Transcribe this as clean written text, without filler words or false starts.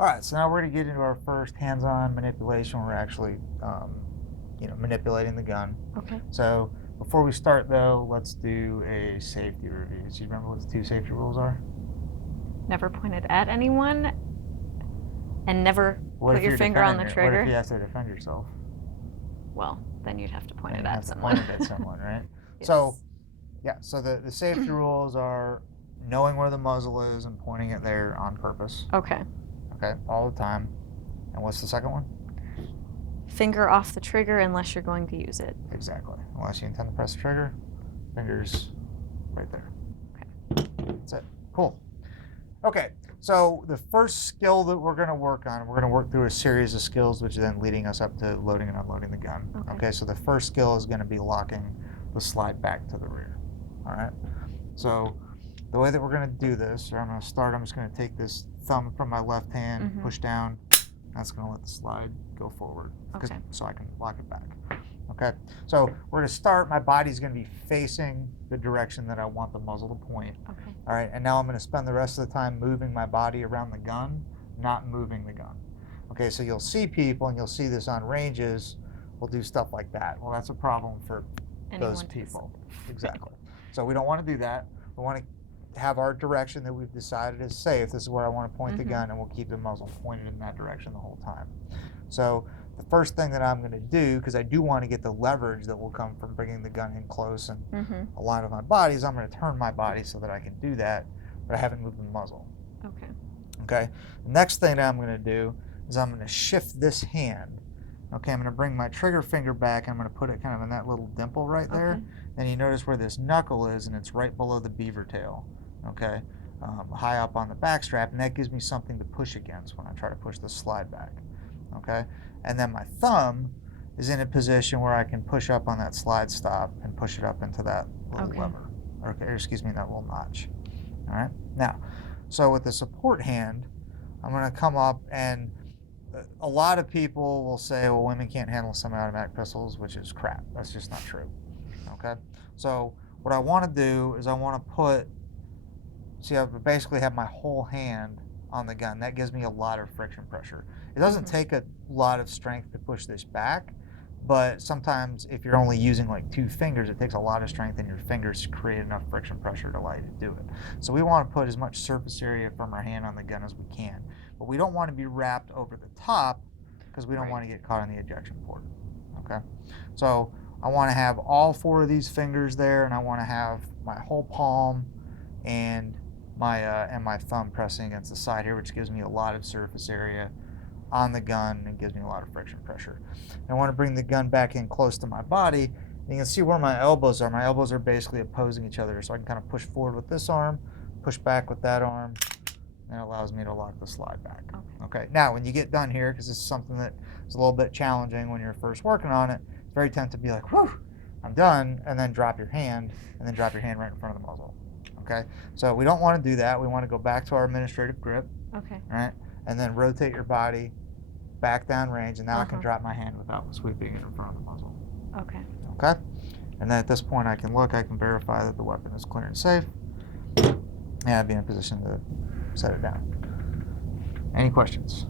All right, so now we're going to get into our first hands-on manipulation. We're actually, manipulating the gun. Okay. So before we start, though, let's do a safety review. Do you remember what the two safety rules are? Never pointed at anyone, and never What put if your you're finger on defending the your, What if trigger. you have to defend yourself? Well, then you'd have to point Then it you at have to someone. point it at someone, right? Yes. So, yeah. So the safety rules are knowing where the muzzle is and pointing it there on purpose. Okay. Okay, all the time. And what's the second one? Finger off the trigger unless you're going to use it. Exactly. Unless you intend to press the trigger, fingers right there. Okay. That's it. Cool. Okay, so the first skill that we're going to work on, we're going to work through a series of skills, which is then leading us up to loading and unloading the gun. Okay, so the first skill is going to be locking the slide back to the rear. All right, so the way that we're going to do this, I'm going to start, I'm just going to take this thumb from my left hand, push down. That's going to let the slide go forward, so I can lock it back. Okay, so we're going to start. My body's going to be facing the direction that I want the muzzle to point. Okay. All right, and now I'm going to spend the rest of the time moving my body around the gun, not moving the gun. Okay, so you'll see people, and you'll see this on ranges, will do stuff like that. Well, that's a problem for those people. Exactly. So we don't want to do that. We want to have our direction that we've decided is safe. This is where I want to point the gun, and we'll keep the muzzle pointed in that direction the whole time. So the first thing that I'm going to do, because I do want to get the leverage that will come from bringing the gun in close and align with my body, is I'm going to turn my body so that I can do that, but I haven't moved the muzzle. Okay. Okay. The next thing that I'm going to do is I'm going to shift this hand. Okay, I'm going to bring my trigger finger back, and I'm going to put it kind of in that little dimple right there. Okay. And you notice where this knuckle is, and it's right below the beaver tail. Okay, high up on the back strap, and that gives me something to push against when I try to push the slide back. Okay, and then my thumb is in a position where I can push up on that slide stop and push it up into that little lever. Okay, or excuse me, that little notch. All right, now, so with the support hand, I'm going to come up, and a lot of people will say, well, women can't handle semi-automatic pistols, which is crap. That's just not true. Okay, so what I want to do is I want to I basically have my whole hand on the gun. That gives me a lot of friction pressure. It doesn't take a lot of strength to push this back, but sometimes if you're only using like 2 fingers, it takes a lot of strength, and your fingers create enough friction pressure to allow you to do it. So we want to put as much surface area from our hand on the gun as we can, but we don't want to be wrapped over the top because we don't want to get caught on the ejection port. Okay, so I want to have all 4 of these fingers there, and I want to have my whole palm and my thumb pressing against the side here, which gives me a lot of surface area on the gun and gives me a lot of friction pressure. And I want to bring the gun back in close to my body. And you can see where my elbows are. My elbows are basically opposing each other, so I can kind of push forward with this arm, push back with that arm, and it allows me to lock the slide back. Okay, now when you get done here, because this is something that is a little bit challenging when you're first working on it, it's very tempting to be like, whew, I'm done, and then drop your hand, and then drop your hand right in front of the muzzle. Okay, so we don't want to do that. We want to go back to our administrative grip. Okay. Right, and then rotate your body back down range, and now I can drop my hand without sweeping it in front of the muzzle. Okay. Okay, and then at this point I can verify that the weapon is clear and safe, and I'd be in a position to set it down. Any questions?